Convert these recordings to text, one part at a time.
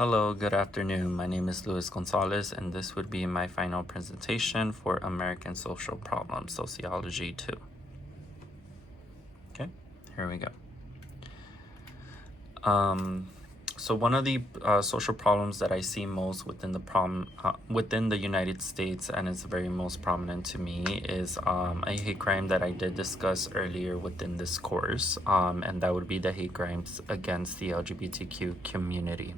Hello, good afternoon. My name is Luis Gonzalez, and this would be my final presentation for American Social Problems, Sociology 2. Okay, here we go. So one of the social problems that I see most within the United States, and is very most prominent to me, is a hate crime that I did discuss earlier within this course, and that would be the hate crimes against the LGBTQ community.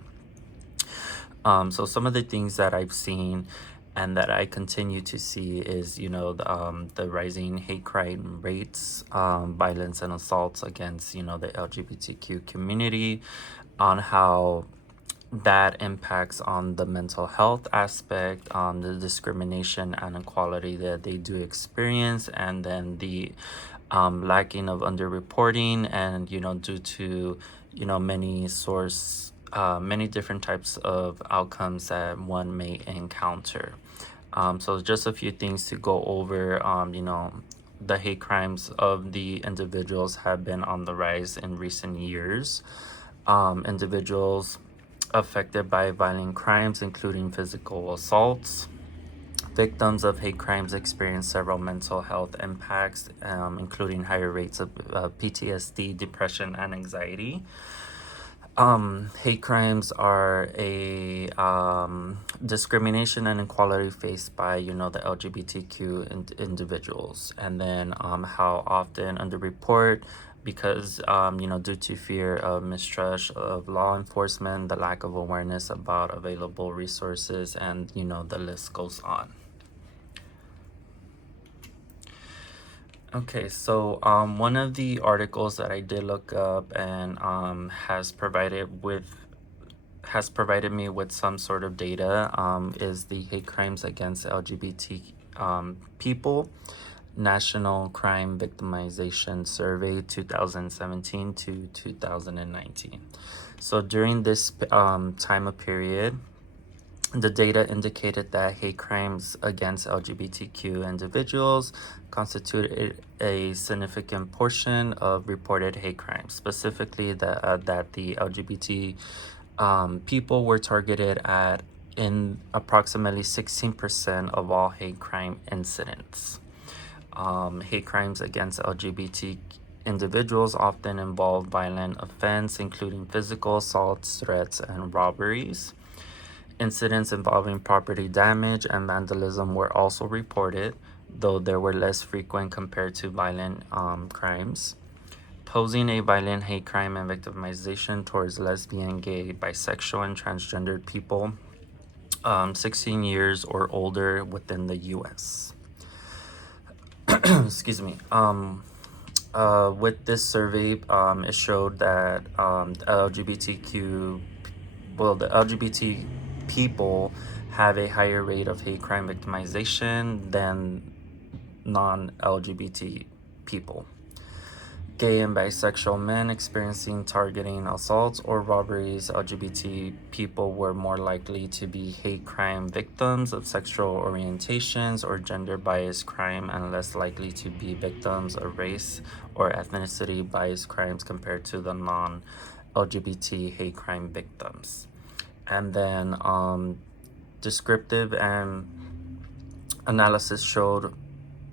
So some of the things that I've seen and that I continue to see is, the rising hate crime rates, violence and assaults against, the LGBTQ community, on how that impacts on the mental health aspect, on the discrimination and inequality that they do experience, and then the lacking of underreporting, and due to many different types of outcomes that one may encounter. So just a few things to go over. The hate crimes of the individuals have been on the rise in recent years. Individuals affected by violent crimes, including physical assaults. Victims of hate crimes experience several mental health impacts, including higher rates of PTSD, depression, and anxiety. Hate crimes are a discrimination and inequality faced by the LGBTQ individuals, and then how often underreport because due to fear of mistrust of law enforcement, the lack of awareness about available resources, and the list goes on. Okay, so one of the articles that I did look up and has provided me with some sort of data is the Hate Crimes Against LGBT People National Crime Victimization Survey 2017 to 2019. So during this time of period, the data indicated that hate crimes against LGBTQ individuals constituted a significant portion of reported hate crimes, specifically that the LGBT people were targeted at in approximately 16% of all hate crime incidents. Hate crimes against LGBT individuals often involve violent offense, including physical assaults, threats, and robberies. Incidents involving property damage and vandalism were also reported, though they were less frequent compared to violent crimes. Posing a violent hate crime and victimization towards lesbian, gay, bisexual, and transgendered people 16 years or older within the U.S. Excuse me. With this survey, it showed that the LGBT people have a higher rate of hate crime victimization than non-LGBT people. Gay and bisexual men experiencing targeting, assaults, or robberies. LGBT people were more likely to be hate crime victims of sexual orientations or gender-biased crime, and less likely to be victims of race or ethnicity-biased crimes compared to the non-LGBT hate crime victims. And then descriptive and analysis showed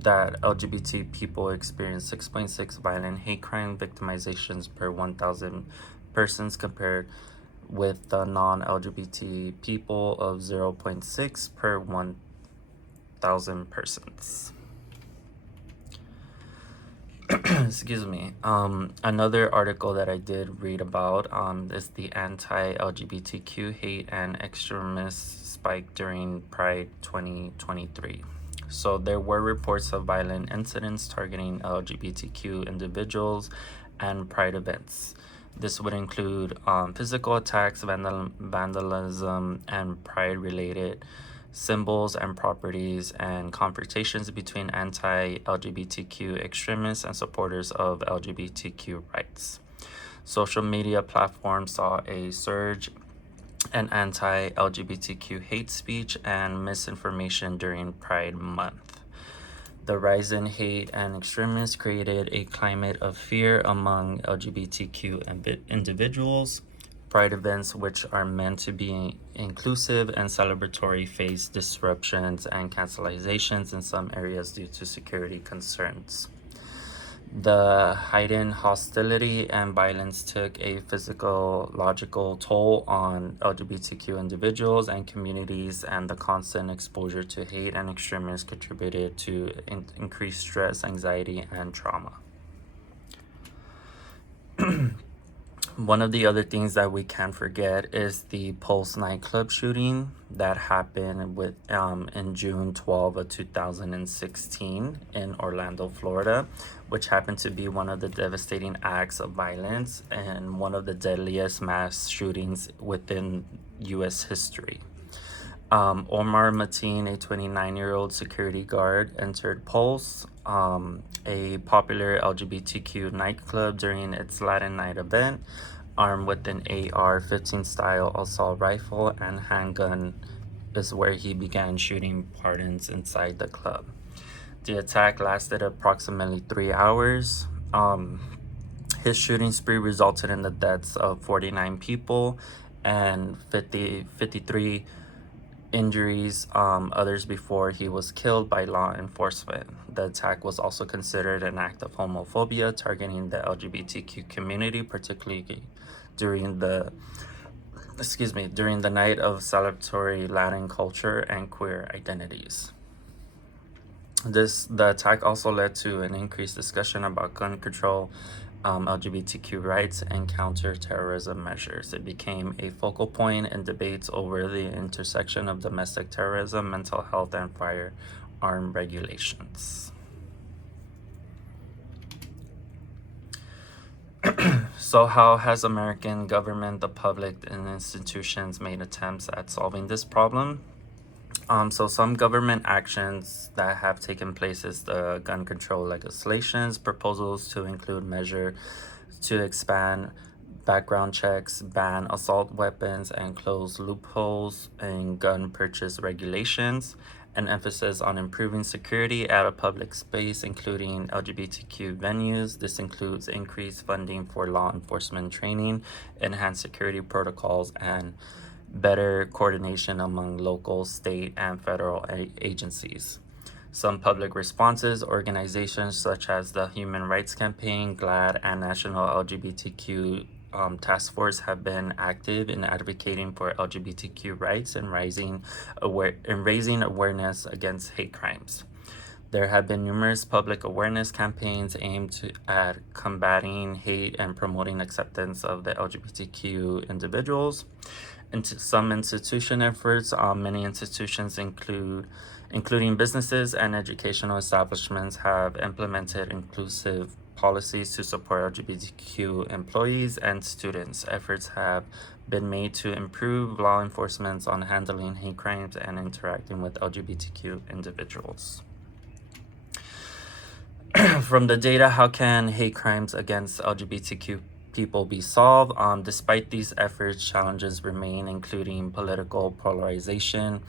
that LGBT people experience 6.6 violent hate crime victimizations per 1,000 persons, compared with the non-LGBT people of 0.6 per 1,000 persons. Excuse me. Another article that I did read about is the anti-LGBTQ hate and extremist spike during Pride 2023. So there were reports of violent incidents targeting LGBTQ individuals and Pride events. This would include physical attacks, vandalism, and Pride-related symbols and properties, and confrontations between anti-LGBTQ extremists and supporters of LGBTQ rights. Social media platforms saw a surge in anti-LGBTQ hate speech and misinformation during Pride Month. The rise in hate and extremism created a climate of fear among LGBTQ individuals, Pride events, which are meant to be inclusive and celebratory, face disruptions and cancelizations in some areas due to security concerns. The heightened hostility and violence took a physiological toll on LGBTQ individuals and communities, and the constant exposure to hate and extremism contributed to increased stress, anxiety, and trauma. One of the other things that we can't forget is the Pulse nightclub shooting that happened in June 12 of 2016 in Orlando, Florida, which happened to be one of the devastating acts of violence and one of the deadliest mass shootings within U.S. history. Omar Mateen, a 29-year-old security guard, entered Pulse, a popular LGBTQ nightclub, during its Latin night event, armed with an AR-15 style assault rifle and handgun, is where he began shooting pardons inside the club. The attack lasted approximately 3 hours. His shooting spree resulted in the deaths of 49 people and 53 injuries, others before he was killed by law enforcement. The attack was also considered an act of homophobia targeting the LGBTQ community, particularly during the night of celebratory Latin culture and queer identities. The attack also led to an increased discussion about gun control, LGBTQ rights, and counterterrorism measures. It became a focal point in debates over the intersection of domestic terrorism, mental health, and firearm regulations. So how has American government, the public, and institutions made attempts at solving this problem? So some government actions that have taken place is the gun control legislations, proposals to include measure to expand background checks, ban assault weapons, and close loopholes in gun purchase regulations, an emphasis on improving security at a public space, including LGBTQ venues. This includes increased funding for law enforcement training, enhanced security protocols, and better coordination among local, state, and federal agencies. Some public responses, organizations such as the Human Rights Campaign, GLAAD, and National LGBTQ Task Force have been active in advocating for LGBTQ rights and raising awareness against hate crimes. There have been numerous public awareness campaigns aimed at combating hate and promoting acceptance of the LGBTQ individuals. Into some institution efforts, many institutions including businesses and educational establishments, have implemented inclusive policies to support LGBTQ employees and students. Efforts have been made to improve law enforcement on handling hate crimes and interacting with LGBTQ individuals. From the data, how can hate crimes against LGBTQ people be solved? Despite these efforts, challenges remain, including political polarization,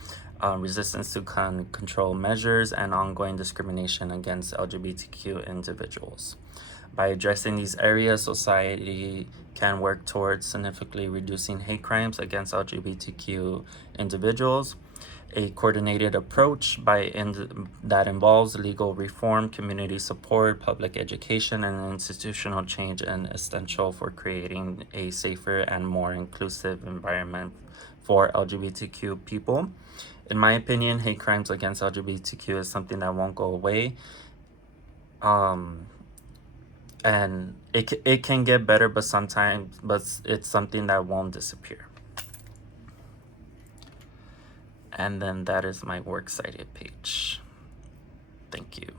resistance to gun control measures, and ongoing discrimination against LGBTQ individuals. By addressing these areas, society can work towards significantly reducing hate crimes against LGBTQ individuals. A coordinated approach that involves legal reform, community support, public education, and institutional change is essential for creating a safer and more inclusive environment for LGBTQ people. In my opinion, hate crimes against LGBTQ is something that won't go away. And it can get better, but it's something that won't disappear. And then that is my works cited page. Thank you.